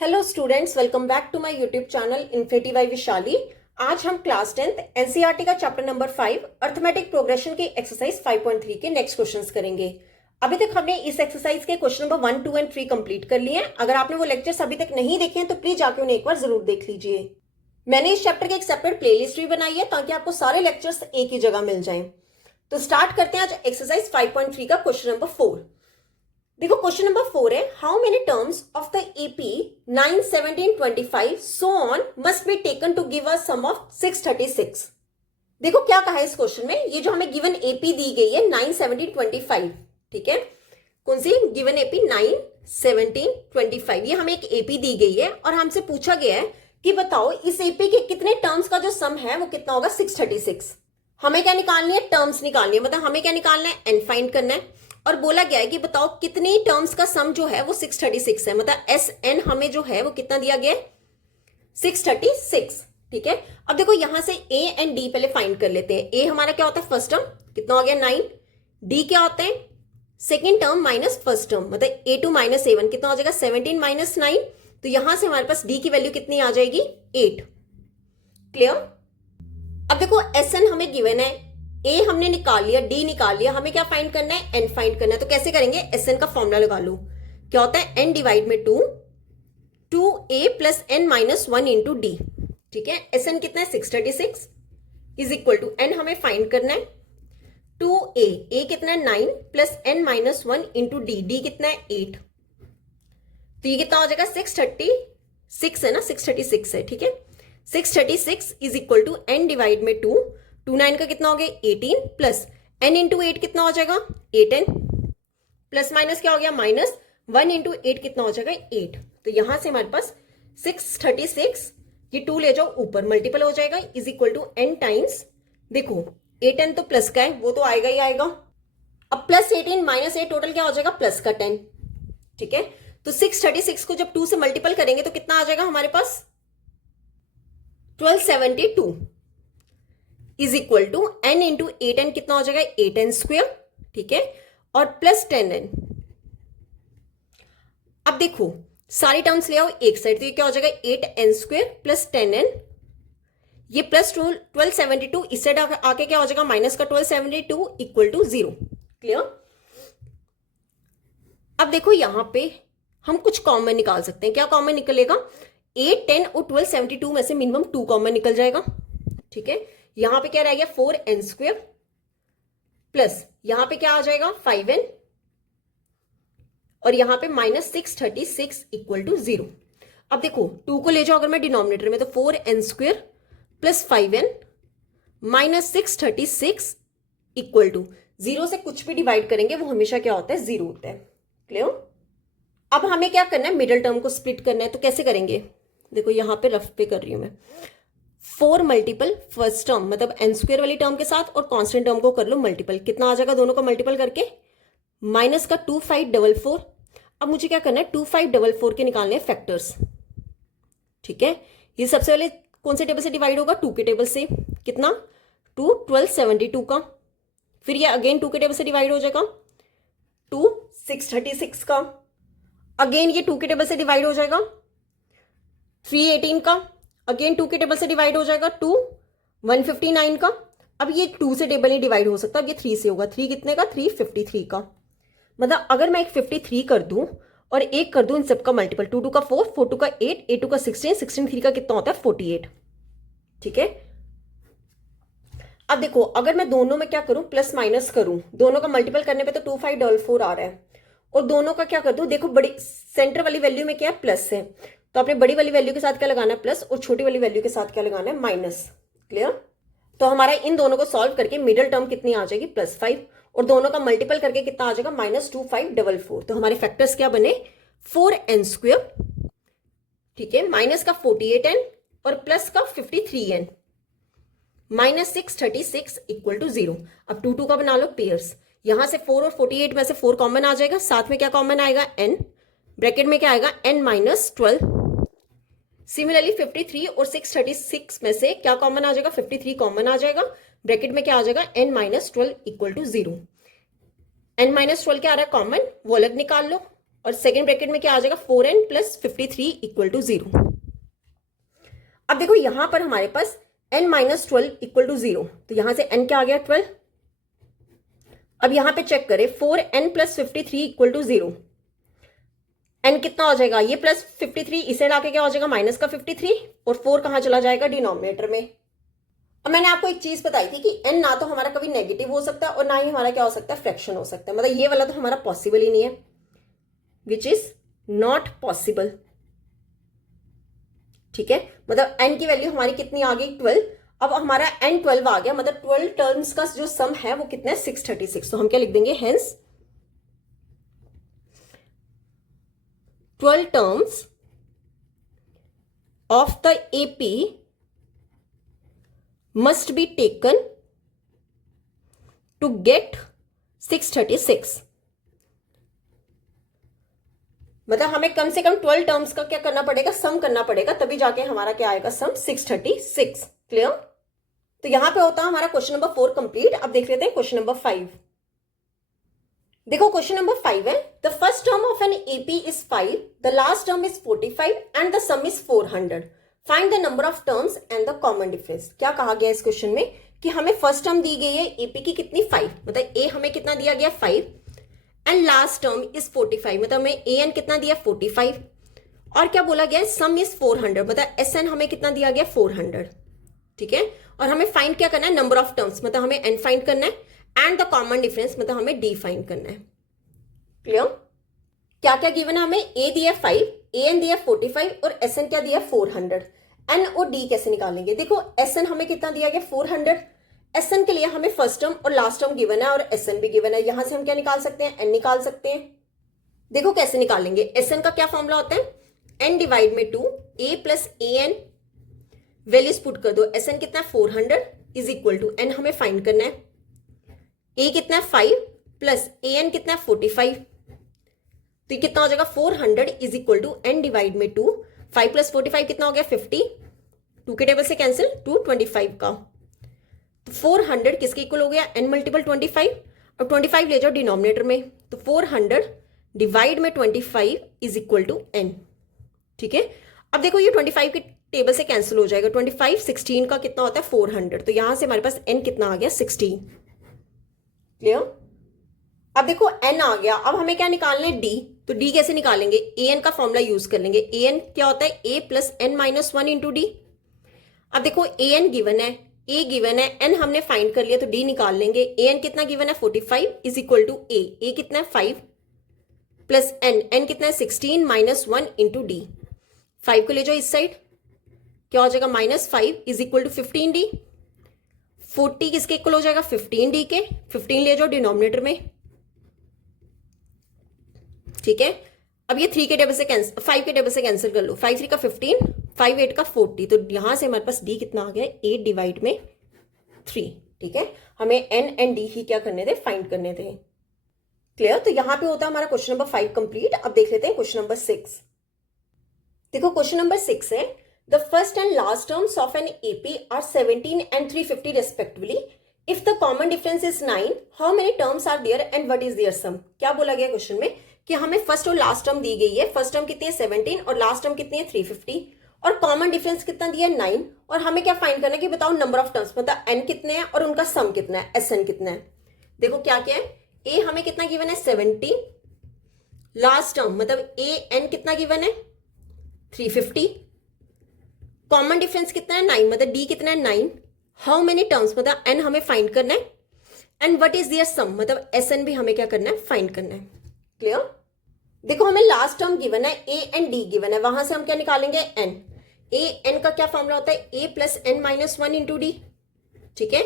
Hello students, welcome back to my YouTube channel infinity by Vishali. आज हम class 10th NCERT का chapter number 5 arithmetic progression की exercise 5.3 के next questions करेंगे। अभी तक हमने इस एक्सरसाइज के क्वेश्चन नंबर 1, 2 एंड 3 कंप्लीट कर लिए हैं। अगर आपने वो लेक्चर्स अभी तक नहीं देखे हैं तो प्लीज जाके उन्हें एक बार जरूर देख लीजिए। मैंने इस चैप्टर की एक सेपरेट प्लेलिस्ट भी बनाई है ताकि आपको सारे लेक्चर्स एक ही जगह मिल जाएं। तो स्टार्ट करते हैं आज एक्सरसाइज 5.3 का क्वेश्चन नंबर 4। देखो क्वेश्चन नंबर 4 है, how many terms of the AP 9, 17, 25 so on must be taken to give a sum of 636। देखो क्या कहा है इस क्वेश्चन में। ये जो हमें गिवन एपी दी गई है 9, 17, 25, ठीक है, कौन सी गिवन एपी 9, 17, 25, ये हमें एक एपी दी गई है और हमसे पूछा गया है कि बताओ इस एपी के कितने टर्म्स का जो सम है वो कितना होगा 636। हमें क्या निकालनी है, टर्म्स निकालनी है, मतलब हमें क्या निकालना है, एन फाइंड करना है। और बोला गया है कि बताओ कितनी टर्म्स का सम जो है वो 636 है, मतलब एस एन हमें जो है वो कितना दिया गया है 636, ठीक है। अब देखो यहां से ए एंड डी पहले फाइंड कर लेते हैं। ए हमारा क्या होता है फर्स्ट टर्म, कितना हो गया 9। डी क्या होता है second term minus first term, मतलब ए टू माइनस ए वन कितना हो जाएगा 17 माइनस 9। तो यहां से हमारे पास डी की वैल्यू कितनी आ जाएगी 8। क्लियर। अब देखो एस एन हमें गिवन है, ए हमने निकाल लिया, डी निकाल लिया, हमें क्या फाइंड करना है, एन फाइंड करना है। तो कैसे करेंगे, एस एन का फॉर्मूला लगा लो, क्या होता है एन डिवाइड में 2, 2a plus n minus 1 into d, ठीक है। एस एन कितना है 636 इज इक्वल टू एन हमें फाइंड करना है 2a, ए कितना है 9 plus n minus 1 into d, d कितना है 8। तो ये कितना हो जाएगा 636 है ना, 636 है, ठीक है। 636 is equal to n divide में 2, 2 9 का कितना हो गया 18 प्लस n इंटू 8 कितना हो जाएगा 8n प्लस माइनस क्या हो गया माइनस 1 इंटू 8 कितना हो जाएगा 8। तो यहां से हमारे पास 636, ये 2 ले जाओ ऊपर मल्टीपल हो जाएगा is equal to n times, देखो 8n तो प्लस का है वो तो आएगा ही आएगा। अब प्लस 18 माइनस 8 टोटल क्या हो जाएगा प्लस का 10, ठीक है। तो 636 को जब 2 से मल्टीपल करेंगे तो कितना आ जाएगा हमारे पास 1272 is equal to n into 8n कितना हो जाएगा 8n स्क्वेयर, ठीक है, और प्लस 10n। अब देखो सारी टर्म्स ले आओ एक साइड, तो ये क्या हो जाएगा 8n स्क्वेयर प्लस 10n, ये प्लस 1272 इस साइड आके क्या हो जाएगा माइनस का 1272 इक्वल टू 0। क्लियर। अब देखो यहां पे हम कुछ कॉमन निकाल सकते हैं। क्या कॉमन निकलेगा 8, 10 और 1272 में से मिनिमम 2 कॉमन निकल जाएगा, ठीक है। यहां पे क्या रह गया 4n स्क्वेयर प्लस यहां पे क्या आ जाएगा 5n और यहां पे माइनस 636 इक्वल टू 0। अब देखो 2 को ले जाओ अगर मैं डिनोमिनेटर में, तो 4n square plus 5n minus 636 equal to 0 से कुछ भी डिवाइड करेंगे वो हमेशा क्या होता है 0 होता है। क्लियर। अब हमें क्या करना है मिडिल टर्म को स्प्लिट करना है, तो कैसे करेंगे, देखो यहां पे रफ पे कर रही हूं मैं, 4 मल्टीपल फर्स्ट टर्म मतलब एन स्क्वेयर वाली टर्म के साथ और कांस्टेंट टर्म को कर लो मल्टीपल, कितना आ जाएगा दोनों को मल्टीपल करके माइनस का 2544। अब मुझे क्या करना है 2544 के निकालने हैं फैक्टर्स, ठीक है। ये सबसे पहले कौन से टेबल से डिवाइड होगा 2 के टेबल से, कितना 2 1272 का, फिर ये अगेन 2 के टेबल से डिवाइड हो जाएगा 2 636 का, अगेन ये 2 के टेबल से डिवाइड हो जाएगा 318 का, अगेन 2 के टेबल से डिवाइड हो जाएगा 2 159 का। अब ये 2 से टेबल नहीं डिवाइड हो सकता, अब ये 3 से होगा, 3 कितने का 353 का, मतलब अगर मैं एक 53 कर दूं और एक कर दूं इन सबका मल्टीपल, 2 2 का 4, 4 2 का 8, 8 2 का 16, 16 3 का कितना होता है 48, ठीक है। अब देखो अगर मैं दोनों में क्या करूं प्लस माइनस करूं, दोनों का मल्टीपल करने पे तो 2544 आ रहा है, और दोनों का क्या कर दूं, देखो बड़ी सेंटर वाली वैल्यू में क्या है प्लस है, तो आपने बड़ी वाली वैल्यू के साथ क्या लगाना है प्लस और छोटी वाली वैल्यू के साथ क्या लगाना है माइनस। क्लियर। तो हमारा इन दोनों को सॉल्व करके मिडिल टर्म कितनी आ जाएगी +5 और दोनों का मल्टीपल करके कितना आ जाएगा -2544। तो हमारे फैक्टर्स क्या बने 4n स्क्वेयर, ठीक है, माइनस का 48n और प्लस का 53n माइनस 636 इक्वल टू 0। अब 2 2 का बना लो पेयर्स, यहां से 4 और 48 में से 4 कॉमन आ जाएगा, साथ में क्या कॉमन आएगा n, ब्रैकेट में क्या आएगा n माइनस 12। सिमिलरली 53 और 636 में से क्या कॉमन आ जाएगा 53 कॉमन आ जाएगा, ब्रैकेट में क्या आ जाएगा n minus 12 equal to 0। n minus 12 क्या आ रहा है कॉमन, वो अलग निकाल लो, और सेकेंड ब्रैकेट में क्या आ जाएगा 4n प्लस 53 इक्वल टू 0। अब देखो यहां पर हमारे पास n माइनस 12 इक्वल टू 0, तो यहां से n क्या आ गया 12। अब यहां पे चेक करें 4n plus 53 equal to 0, n कितना हो जाएगा, ये प्लस 53 इसे लाके क्या हो जाएगा माइनस का 53, और 4 कहां चला जाएगा डिनोमिनेटर में। अब मैंने आपको एक चीज बताई थी कि n ना तो हमारा कभी नेगेटिव हो सकता है और ना ही हमारा क्या हो सकता है फ्रैक्शन हो सकता है, मतलब ये वाला तो हमारा पॉसिबल ही नहीं है, विच इज नॉट पॉसिबल। ठीक है, मतलब n की वैल्यू हमारी कितनी आ गई 12। अब हमारा n 12 आ गया, मतलब 12 टर्म्स का जो सम है वो कितना है 636। तो हम क्या लिख देंगे, hence 12 terms of the AP must be taken to get 636। मतलब हमें कम से कम 12 टर्म्स का क्या करना पड़ेगा, सम करना पड़ेगा, तभी जाके हमारा क्या आएगा सम 636। क्लियर। तो यहां पे होता है हमारा क्वेश्चन नंबर 4 कंप्लीट। अब देख लेते हैं क्वेश्चन नंबर 5। देखो क्वेश्चन नंबर 5 है, the first term of an AP is 5, the last term is 45 and the sum is 400। Find the number of terms and the common difference. क्या कहा गया इस क्वेश्चन में कि हमें फर्स्ट टर्म दी गई है AP की कितनी 5, मतलब A हमें कितना दिया गया 5, एंड लास्ट टर्म इज 45, मतलब हमें AN कितना दिया 45, और क्या बोला गया सम इज 400, मतलब SN हमें कितना दिया गया 400। ठीक है, और हमें फाइंड क्या करना है नंबर ऑफ टर्म्स, मतलब हमें N फाइंड करना है, एंड द कॉमन डिफरेंस मतलब हमें D फाइंड करना है। क्लियर। क्या क्या गिवन है हमें, A दिया 5, AN दिया 45 और SN क्या दिया 400। N और D कैसे निकालेंगे, देखो SN हमें कितना दिया गया 400, SN के लिए हमें फर्स्ट टर्म और लास्ट टर्म गिवन है और SN भी गिवन है, यहां से हम क्या निकाल सकते हैं N निकाल सकते हैं। देखो कैसे निकालेंगे, SN का क्या फॉर्मूला होता है N डिवाइड में 2 A plus AN, values put कर दो, SN कितना है 400 इज इक्वल टू N हमें फाइंड करना है, A कितना है 5 प्लस AN कितना है 45, तो कितना हो जाएगा 400 is equal to N divide में 2, 5 प्लस 45 कितना हो गया 50, 2 के टेबल से कैंसिल 2 25 का, तो 400 किसके इक्वल हो गया N मल्टीपल 25, और 25 ले जाओ डिनोमिनेटर में, तो 400 डिवाइड में 25 इज इक्वल टू N। ठीक है, अब देखो ये 25 के टेबल से कैंसिल हो जाएगा, 25 16 का कितना होता है 400, तो यहां से हमारे पास N कितना आ गया 16। क्लियर। अब देखो N आ गया, अब हमें क्या निकालना है D, तो D कैसे निकालेंगे, AN का फॉर्मूला यूज कर लेंगे, AN क्या होता है A plus N minus 1 into D। अब देखो AN गिवन है, A गिवन है, N हमने फाइंड कर लिया तो D निकाल लेंगे, AN कितना गिवन है 45 इज इक्वल टू A कितना है 5 प्लस N कितना है 16 माइनस 1 इंटू D, 5 को ले जाओ इस साइड, क्या हो जाएगा minus 5 is equal to 15D, 40 किसके इक्वल हो जाएगा 15D के, 15 ले जाओ डिनोमिनेटर में। ठीक है, अब ये 3 के टेबल से कैंसिल, 5 के टेबल से कैंसिल कर लो, 5 3 का 15, 5 8 का 40, तो यहां से हमारे पास D कितना आ गया 8 डिवाइड में 3। ठीक है, हमें N एंड D ही क्या करने थे फाइंड करने थे। क्लियर। तो यहां पे होता है हमारा क्वेश्चन नंबर 5 कंप्लीट। अब देख लेते हैं क्वेश्चन नंबर 6। देखो क्वेश्चन नंबर 6 है, the first and last terms of an AP are 17 and 350 respectively, if the common difference is 9, how many terms are there and what is their sum. क्या बोला गया question में कि हमें first और last term दी गई है, फर्स्ट टर्म कितनी है 17 और लास्ट टर्म कितनी है 350, और कॉमन डिफरेंस कितना दिया है 9, और हमें क्या फाइंड करना है कि बताओ नंबर ऑफ टर्म्स, मतलब N कितने हैं और उनका सम कितना है, SN कितना है। देखो क्या क्या है, A हमें कितना गिवन है 17, लास्ट टर्म मतलब AN कितना गिवन है 350, कॉमन डिफरेंस कितना है 9, मतलब D कितना है 9, हाउ मेनी टर्म्स मतलब N हमें फाइंड करना है, एंड व्हाट इज देयर सम मतलब SN भी हमें क्या करना है फाइंड करना है। क्लियर। देखो हमें लास्ट टर्म गिवन है A एंड D गिवन है, वहां से हम क्या निकालेंगे N। AN का क्या फॉर्मूला होता है A plus N minus 1 into D। ठीक है,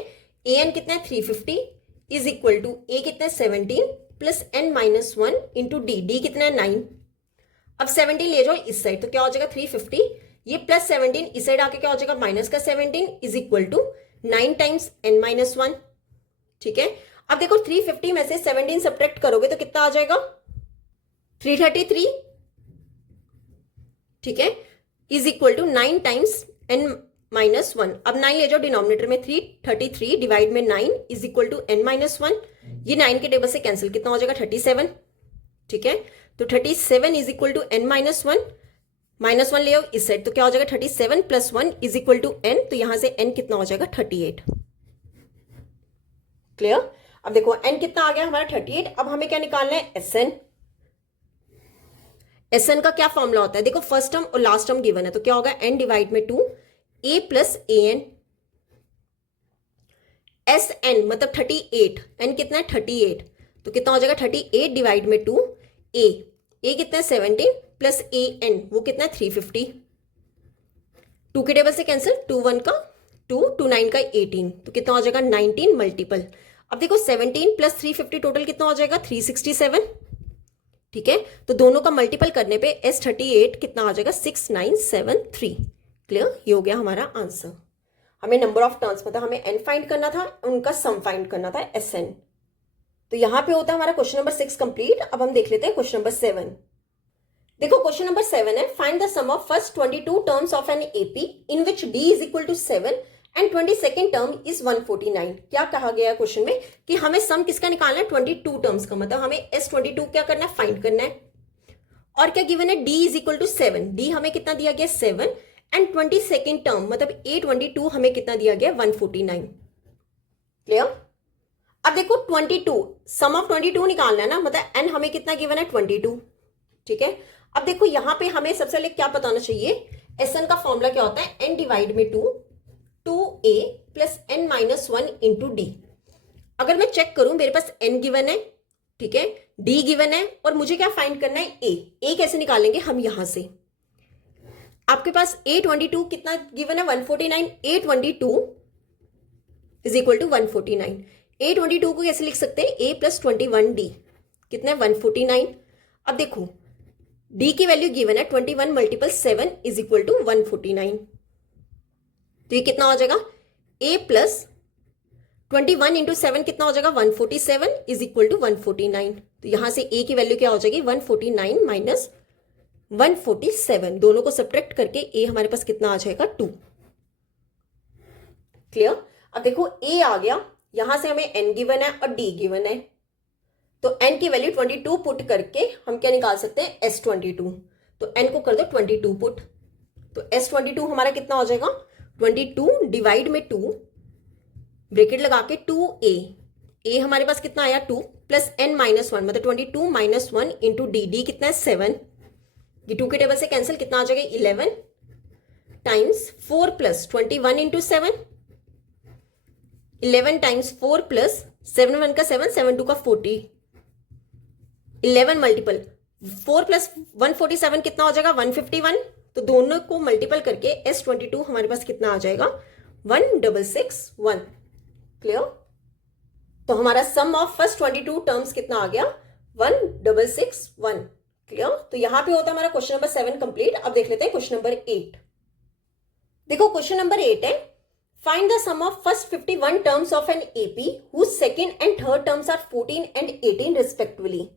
AN कितना है 350 इज इक्वल टू A कितना है 17 plus N minus 1 into D कितना है 9। अब 17 ले जाओ इस साइड, तो क्या हो जाएगा 350, ये प्लस 17 इस साइड आके क्या हो जाएगा माइनस का 17 is equal to 9 times N minus 1। ठीक है, अब देखो 350 में से 17 सब्ट्रैक्ट करोगे तो कितना आ जाएगा 333। ठीक है, is equal to 9 times N minus 1। अब 9 ले जाओ डिनोमिनेटर में, 333 डिवाइड में 9 is equal to N minus 1, ये 9 के टेबल से कैंसिल कितना हो जाएगा 37। ठीक है, तो 37 is equal to n minus one, minus one ले आओ इस साइड, तो क्या हो जाएगा 37 plus 1 is equal to n, तो यहां से n कितना हो जाएगा 38। क्लियर? अब देखो n कितना आ गया हमारा 38। अब हमें क्या निकालना है Sn। Sn का क्या फॉर्मूला होता है, देखो फर्स्ट टर्म और लास्ट टर्म गिवन है, तो क्या होगा n डिवाइड में 2 a प्लस an। Sn मतलब 38, n कितना है 38, तो कितना हो जाएगा 38 डिवाइड में 2 a कितना है 17 प्लस an वो कितना है 350। 2 के टेबल से कैंसिल, 2 1 का 2, 2 9 का 18, तो कितना हो जाएगा 19 मल्टीपल। अब देखो 17 प्लस 350 टोटल कितना हो जाएगा 367। ठीक है, तो दोनों का मल्टीपल करने पे S38 कितना आ जाएगा 6973। क्लियर? ये हो गया हमारा आंसर। हमें नंबर ऑफ टर्न्स मतलब हमें n फाइंड करना था, उनका सम फाइंड करना था Sn। तो यहां पे होता है हमारा क्वेश्चन नंबर 6 कंप्लीट। अब हम देख लेते हैं क्वेश्चन नंबर 7। देखो क्वेश्चन नंबर 7 है, find the sum of first 22 terms of an AP in which d is equal to 7 and 22nd term is 149। क्या कहा गया है क्वेश्चन में कि हमें सम किसका निकालना है 22 टर्म्स का, मतलब हमें S22 क्या करना है फाइंड करना है। और क्या गिवन है d is equal to 7, d हमें कितना दिया गया 7 एंड 22nd टर्म मतलब A22 हमें कितना दिया गया 149। क्लियर? अब देखो 22 सम ऑफ 22 निकालना है ना, मतलब n हमें कितना गिवन है 22। ठीक है, अब देखो यहां पे हमें सबसे पहले क्या बताना चाहिए, Sn का फॉर्मूला क्या होता है n डिवाइड में 2 2a plus n minus 1 into D. अगर मैं चेक करूं मेरे पास n गिवन है, ठीक है, d गिवन है और मुझे क्या फाइंड करना है a कैसे निकालेंगे हम यहां से। आपके पास A22 कितना गिवन है 149, A22 is equal to 149। A22 को कैसे लिख सकते हैं a प्लस 21d कितना है 149। अब देखो d की वैल्यू गिवन है 21 मल्टीपल 7 इज इक्वल टू 149, तो ये कितना हो जाएगा a प्लस 21 इंटू 7 कितना हो जाएगा 147 इज इक्वल टू 149। तो यहां से a की वैल्यू क्या हो जाएगी 149 माइनस 147, दोनों को सब्ट्रैक्ट करके a हमारे पास कितना आ जाएगा 2। क्लियर? अब देखो a आ गया, यहां से हमें n गिवन है और d गिवन है, तो n की वैल्यू 22 पुट करके हम क्या निकाल सकते हैं S22। तो n को कर दो 22 पुट, तो S22 हमारा कितना हो जाएगा 22 डिवाइड में 2 ब्रैकेट लगा के 2a हमारे पास कितना आया 2 प्लस n माइनस 1 मतलब 22 माइनस 1 इंटू डी कितना है 7। ये 2 के टेबल से कैंसिल, कितना आ जाएगा 11 times 4 plus 21 into 7, 11 times 4 plus 7 1 का 7 7 2 का 40, 11 मल्टीपल 4 प्लस 147 कितना हो जाएगा 151। तो दोनों को मल्टीपल करके S22 हमारे पास कितना आ जाएगा 1661। क्लियर? तो हमारा सम ऑफ फर्स्ट 22 टर्म्स कितना आ गया 1661। क्लियर? तो यहां पे होता है हमारा क्वेश्चन नंबर 7 कंप्लीट। अब देख लेते हैं क्वेश्चन नंबर 8। देखो क्वेश्चन नंबर 8 है, find the sum of first 51 terms of an AP whose second and third terms are 14 and 18 respectively.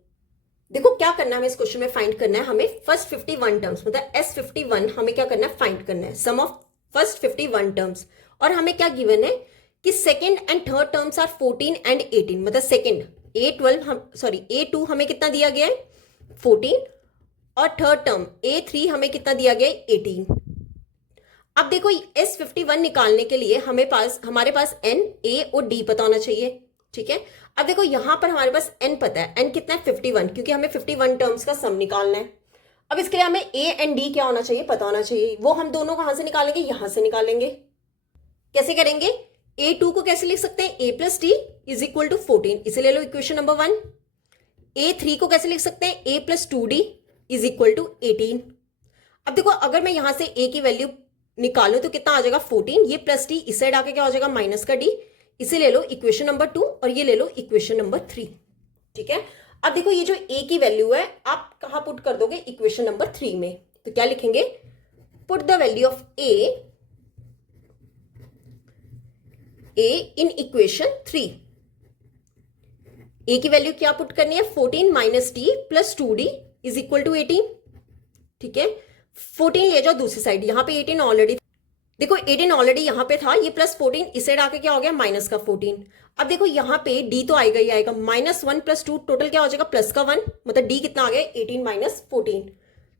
देखो क्या करना है हमें इस क्वेश्चन में फाइंड करना है, हमें फर्स्ट 51 टर्म्स मतलब S51 हमें क्या करना है फाइंड करना है, सम ऑफ फर्स्ट 51 टर्म्स। और हमें क्या गिवन है कि second and third terms are 14 and 18, मतलब सेकंड A2 हमें कितना दिया गया है 14 और थर्ड टर्म A3 हमें कितना दिया गया है 18। अब देखो S51 निकालने के लिए हमारे पास N, A और D पता होना चाहिए। ठीक है, अब देखो यहां पर हमारे पास n पता है, n कितना है 51, क्योंकि हमें 51 टर्म्स का सम निकालना है। अब इसके लिए हमें a एंड d क्या होना चाहिए पता होना चाहिए, वो हम दोनों कहां से निकालेंगे यहां से निकालेंगे। कैसे करेंगे, A2 को कैसे लिख सकते हैं a plus d is equal to 14, इसे ले लो इक्वेशन नंबर 1। A3 को कैसे लिख सकते हैं a plus 2d is equal to 18। अब देखो अगर मैं यहां से a की वैल्यू निकालूं तो कितना आ जाएगा 14, ये प्लस डी इस साइड आके क्या हो जाएगा माइनस का d, इसे ले लो इक्वेशन नंबर 2 और ये ले लो इक्वेशन नंबर 3। ठीक है, अब देखो ये जो a की वैल्यू है आप कहां पुट कर दोगे इक्वेशन नंबर 3 में, तो क्या लिखेंगे put the value of a in equation 3। a की वैल्यू क्या पुट करनी है 14 minus d plus 2d is equal to 18। ठीक है, 14 ले जाओ दूसरी साइड, यहां पे 18 ऑलरेडी देखो 18 ऑलरेडी यहाँ पे था, ये प्लस 14 इस साइड आके क्या हो गया माइनस का 14। अब देखो यहाँ पे डी तो आएगा ही आएगा, -1 + 2 टोटल क्या हो जाएगा प्लस का 1, मतलब डी कितना आ गया 18 - 14।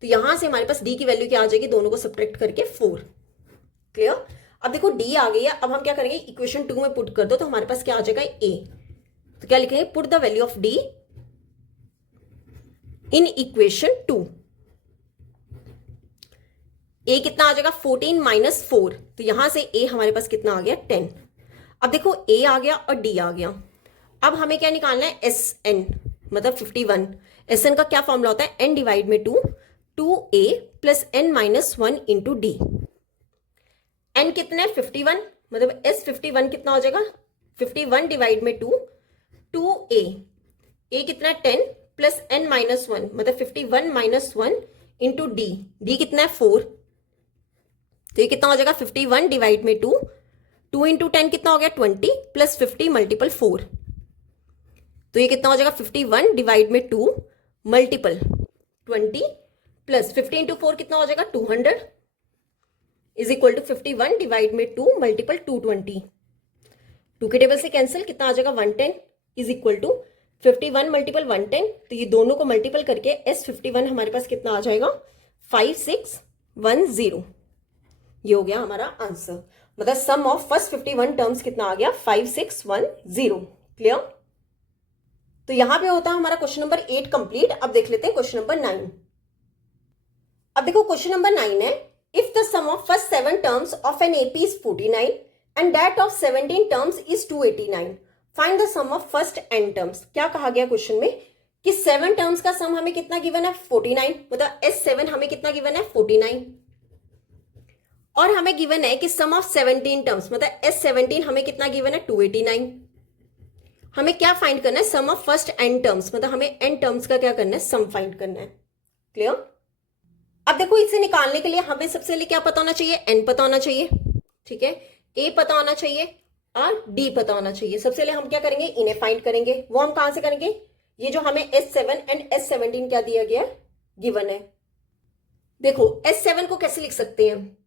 तो यहां से हमारे पास डी की वैल्यू क्या आ जाएगी, दोनों को सब्ट्रैक्ट करके 4। क्लियर। अब देखो डी आ गई है, अब हम क्या करेंगे इक्वेशन 2 में पुट कर दो तो हमारे पास क्या आ जाएगा ए। तो क्या लिखेंगे, put the value of D in equation 2। ए कितना आ जाएगा 14 - 4, तो यहां से ए हमारे पास कितना आ गया 10। अब देखो ए आ गया और डी आ गया, अब हमें क्या निकालना है एस एन, मतलब 51। एस एन का क्या फॉर्मूला होता है, एन डिवाइड में 2, 2a + n - 1 × d। n कितना है 51, मतलब एस 51 कितना हो जाएगा 51 डिवाइड में 2, 2a, a कितना है 10 + n - 1, मतलब 51 - 1 × d। d कितना है 4, तो ये कितना हो जाएगा 51 डिवाइड में 2, 2 × 10 कितना हो गया 20 + 50 × 4। तो ये कितना हो जाएगा 51 डिवाइड में 2 मल्टीपल 20 + 50 × 4 कितना हो जाएगा 200 इज इक्वल टू 51 डिवाइड में 2 मल्टीपल 220। 2 के टेबल से कैंसिल, कितना आ जाएगा 110 इज इक्वल टू 51 मल्टीपल 110। तो ये दोनों को मल्टीपल करके S51 हमारे पास कितना आ जाएगा 5610। ये हो गया हमारा आंसर, मतलब सम ऑफ फर्स्ट 51 टर्म्स कितना आ गया 5610। क्लियर। तो यहां पे होता है हमारा क्वेश्चन नंबर 8 कंप्लीट। अब देख लेते हैं क्वेश्चन नंबर 9। अब देखो क्वेश्चन नंबर 9 है, if the sum of first 7 terms of an AP is 49 and that of 17 terms is 289, find the sum of first n terms. क्या कहा गया क्वेश्चन में कि 7 टर्म्स का सम हमें कितना गिवन है 49, मतलब S7 हमें कितना गिवन है 49, और हमें गिवन है कि सम ऑफ 17 टर्म्स मतलब S17 हमें कितना गिवन है 289। हमें क्या फाइंड करना है, सम ऑफ फर्स्ट n टर्म्स, मतलब हमें n टर्म्स का क्या करना है सम फाइंड करना है। क्लियर। अब देखो इसे निकालने के लिए हमें सबसे पहले क्या पता होना चाहिए, n पता होना चाहिए, ठीक है, a पता होना चाहिए और d पता होना चाहिए। सबसे पहले हम क्या करेंगे, इन्हें फाइंड करेंगे। वो हम कहां से करेंगे, ये जो हमें S7 एंड S17 क्या दिया गया गिवन है। देखो S7 को कैसे लिख सकते हैं,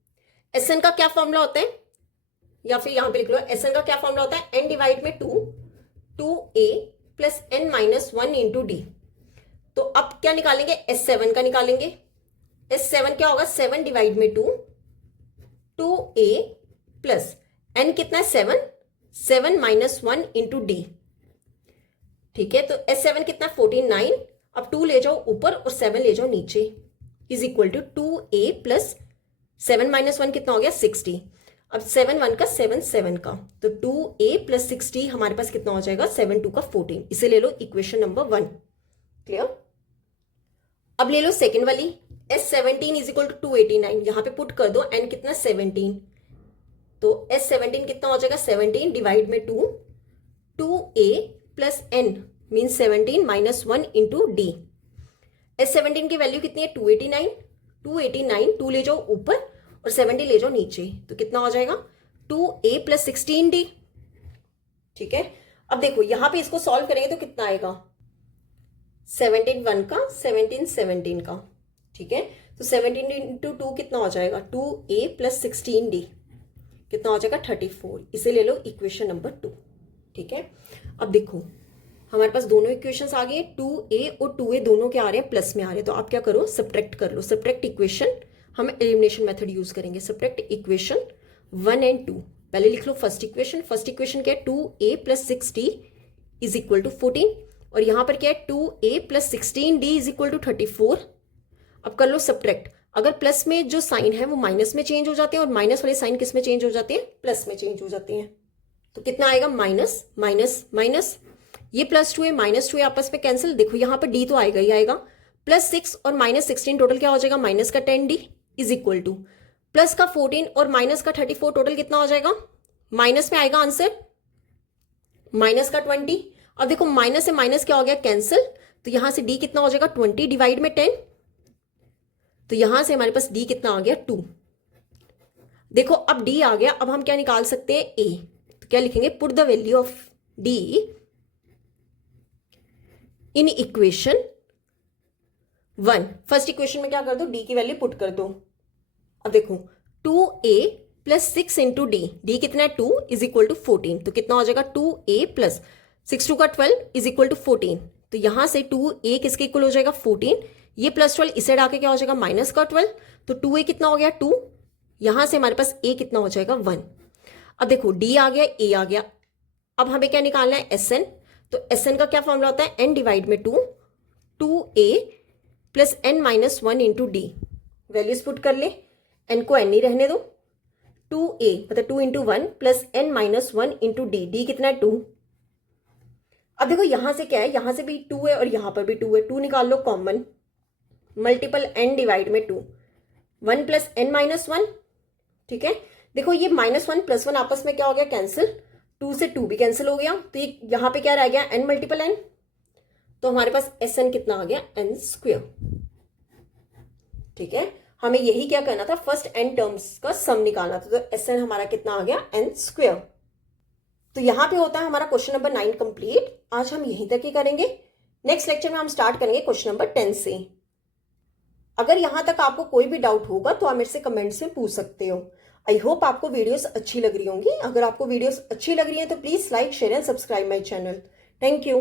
Sn का क्या फॉर्मूला होता है, या फिर यहां पे लिख लो Sn का क्या फॉर्मूला होता है, n डिवाइड में 2, 2a + n - 1 × d। तो अब क्या निकालेंगे S7 का निकालेंगे। S7 क्या होगा 7 डिवाइड में 2, 2a + n कितना है 7, 7 - 1 × d। ठीक है, तो S7 कितना 49, अब 2 ले जाओ ऊपर और 7 ले जाओ नीचे, इज इक्वल टू 2a + 7 - 1 कितना हो गया 60। अब 7 1 का 7 7 का, तो 2a + 60 हमारे पास कितना हो जाएगा 7 2 का 14। इसे ले लो इक्वेशन नंबर 1। क्लियर। अब ले लो सेकेंड वाली, S17 इज इक्वल टू 289, यहां पे पुट कर दो n कितना 17, तो S17 कितना हो जाएगा 17 डिवाइड में 2, 2a + n mean 17 - 1 × d। S17 की वैल्यू कितनी है 289, 289 2 ले जाओ ऊपर और 70 ले जाओ नीचे, तो कितना हो जाएगा 2a + 16d। ठीक है, अब देखो यहां पे इसको सॉल्व करेंगे तो कितना आएगा 17 1 का 17 17 का। ठीक है, तो 17 × 2 कितना हो जाएगा 2a + 16d कितना हो जाएगा 34। इसे ले लो इक्वेशन नंबर 2। ठीक है, अब देखो हमारे पास दोनों इक्वेशंस आ गए, 2a और 2a दोनों क्या आ रहे हैं प्लस में आ रहे हैं, तो आप क्या करो सब्ट्रैक्ट कर लो। सब्ट्रैक्ट इक्वेशन हम एलिमिनेशन मेथड यूज करेंगे। Subtract equation 1 and 2। पहले लिख लो फर्स्ट इक्वेशन। फर्स्ट इक्वेशन क्या है 2a + 6d is equal to 14, और यहां पर क्या है 2a + 16d is equal to 34। अब कर लो सब्ट्रैक्ट। अगर प्लस में जो साइन है वो माइनस में चेंज हो जाते हैं और माइनस वाले साइन किस में चेंज हो जाते हैं प्लस में चेंज हो जाते हैं, तो कितना आएगा माइनस माइनस माइनस, ये +2 है -2 है आपस में कैंसिल। देखो यहाँ पर d तो आएगा ही आएगा, +6 और -16 टोटल क्या हो जाएगा माइनस का 10d is equal two plus का 14 और माइनस का 34 टोटल कितना हो जाएगा, माइनस में आएगा आंसर माइनस का 20। अब देखो माइनस से माइनस क्या हो गया कैंसिल, तो यहां से d कितना हो जाएगा 20 डिवाइड में 10, तो यहां से हमारे पास d कितना आ गया 2। देखो अब d आ गया, अब हम क्या निकाल सकते हैं a, तो क्या लिखेंगे put the value of d in equation 1। First equation में क्या कर दो d की वैल्यू पुट कर दो। अब देखो 2a plus 6 into d, d कितना है 2 इज इक्वल टू 14, तो कितना हो जाएगा 2a प्लस 6 2 का 12 इज इक्वल टू 14, तो यहां से 2a किसके इक्वल हो जाएगा 14, ये प्लस 12 इसे डाके क्या हो जाएगा माइनस का 12, तो 2a कितना हो गया 2, यहां से हमारे पास a कितना हो जाएगा 1। अब देखो d आ गया a आ गया, अब हमें क्या निकालना है Sn, तो Sn का क्या फॉर्मूला होता है n डिवाइड में 2, 2a plus n minus 1 into D, values put कर ले, n को n ही रहने दो, 2a मतलब 2 into 1 plus n minus 1 into d, d कितना है 2। अब देखो यहां से क्या है, यहां से भी 2 है और यहां पर भी 2 है, 2 निकाल लो कॉमन, मल्टीपल n डिवाइड में 2, 1 प्लस n माइनस 1, ठीक है। देखो ये -1 प्लस 1 आपस में क्या हो गया कैंसिल, 2 से 2 भी कैंसिल हो गया, तो ये यहां पे क्या रह गया n मल्टीपल n, तो हमारे पास Sn कितना आ गया n स्क्वायर, ठीक है। हमें यही क्या करना था, फर्स्ट n टर्म्स का सम निकालना था, तो Sn हमारा कितना आ गया n स्क्वायर। तो यहां पे होता है हमारा क्वेश्चन नंबर 9 कंप्लीट। आज हम यहीं तक ही करेंगे, नेक्स्ट लेक्चर में हम स्टार्ट करेंगे क्वेश्चन नंबर 10 से। अगर यहां तक आपको कोई भी डाउट होगा तो आप मेरे से कमेंट्स में पूछ सकते हो। आई होप आपको वीडियोस अच्छी लग रही होंगी। अगर आपको वीडियोस अच्छी लग रही है तो please like share and subscribe my channel. Thank you.